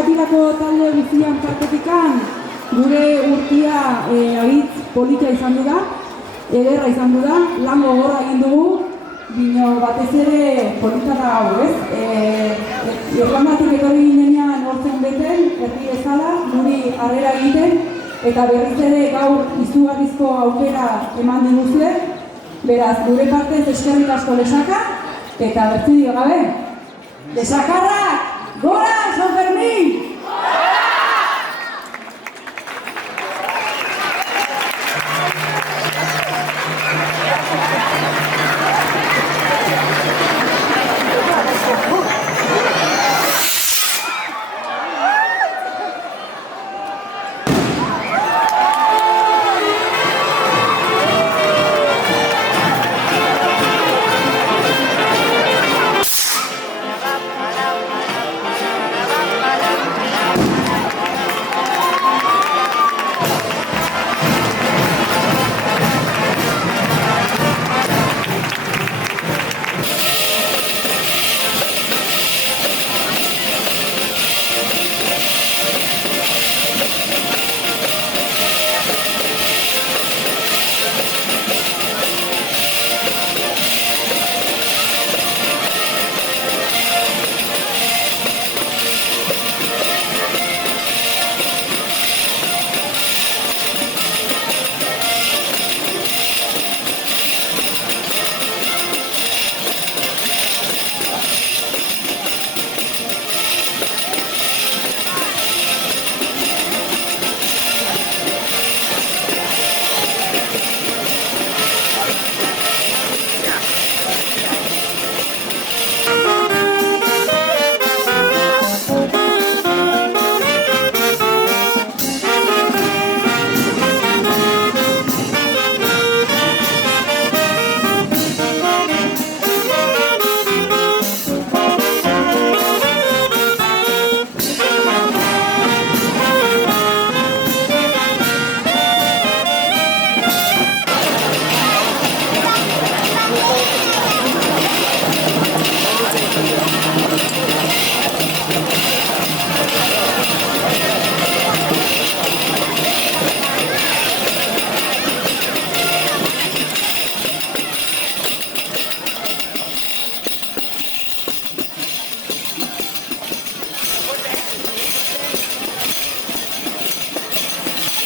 Lesatirako talde guztian partetikan gure urtia agitz politia izan du da, ederra izan du da, lan gogorra egin dugu, bino batez ere polita da hau, ez? Irlandatik etorri ginean hortzen beten, herri bezala, guri harrera egiten, eta berriz ere gaur izugarrizko aukera eman diguzue, beraz, gure partez eskerrik asko Lesaka, eta bertzidio gabe, Lesakarrak, gora!